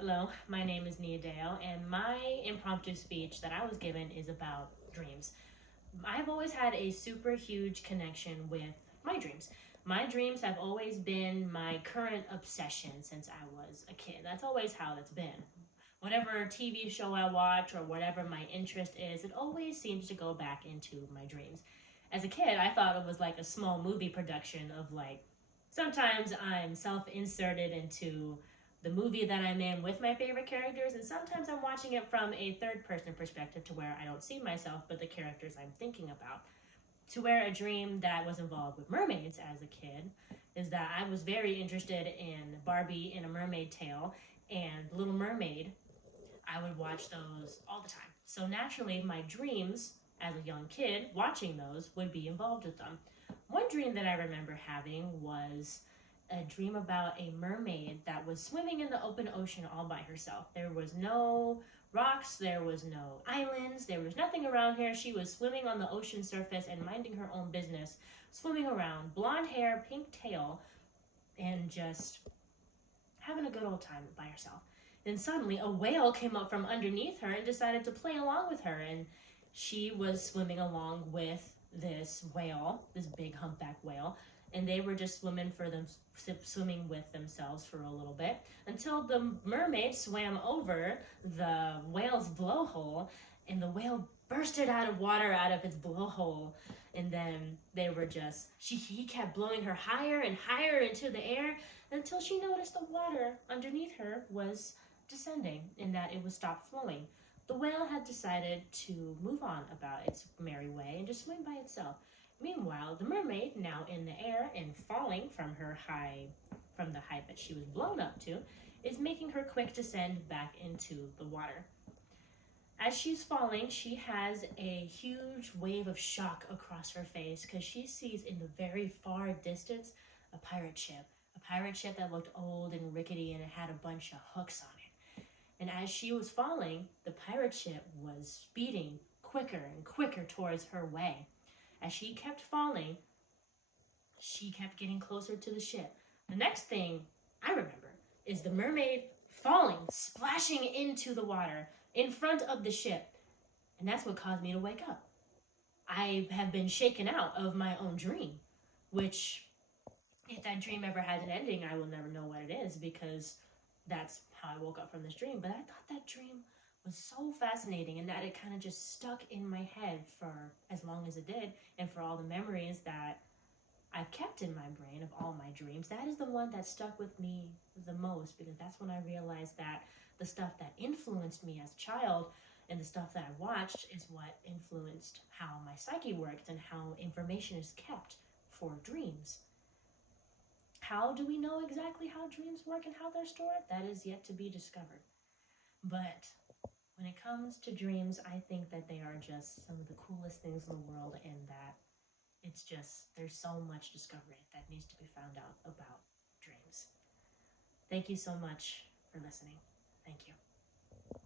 Hello, my name is Nia Dale, and my impromptu speech that I was given is about dreams. I've always had a super huge connection with my dreams. My dreams have always been my current obsession since I was a kid. That's always how it's been. Whatever TV show I watch or whatever my interest is, it always seems to go back into my dreams. As a kid, I thought it was like a small movie production of like, sometimes I'm self inserted into the movie that I'm in with my favorite characters, and sometimes I'm watching it from a third person perspective to where I don't see myself but the characters I'm thinking about. To where a dream that was involved with mermaids as a kid is that I was very interested in Barbie in a Mermaid Tale and Little Mermaid. I would watch those all the time. So naturally, my dreams as a young kid watching those would be involved with them. One dream that I remember having was a dream about a mermaid that was swimming in the open ocean all by herself. There was no rocks, there was no islands, there was nothing around her. She was swimming on the ocean surface and minding her own business, swimming around, blonde hair, pink tail, and just having a good old time by herself. Then suddenly a whale came up from underneath her and decided to play along with her, and she was swimming along with this whale, this big humpback whale, and they were just swimming with themselves for a little bit until the mermaid swam over the whale's blowhole, and the whale bursted out of water out of its blowhole, and then he kept blowing her higher and higher into the air until she noticed the water underneath her was descending and that it would stop flowing. The whale had decided to move on about its merry way and just swim by itself. Meanwhile, the mermaid, now in the air and falling from the height that she was blown up to, is making her quick descent back into the water. As she's falling, she has a huge wave of shock across her face because she sees in the very far distance a pirate ship. A pirate ship that looked old and rickety and it had a bunch of hooks on it. And as she was falling, the pirate ship was speeding quicker and quicker towards her way. As she kept falling, she kept getting closer to the ship. The next thing I remember is the mermaid falling, splashing into the water in front of the ship. And that's what caused me to wake up. I have been shaken out of my own dream, which, if that dream ever had an ending, I will never know what it is because that's how I woke up from this dream. But I thought that dream was so fascinating and that it kind of just stuck in my head for as long as it did, and for all the memories that I've kept in my brain of all my dreams. That is the one that stuck with me the most because that's when I realized that the stuff that influenced me as a child and the stuff that I watched is what influenced how my psyche worked and how information is kept for dreams. How do we know exactly how dreams work and how they're stored? That is yet to be discovered. But when it comes to dreams, I think that they are just some of the coolest things in the world, and that there's so much discovery that needs to be found out about dreams. Thank you so much for listening. Thank you.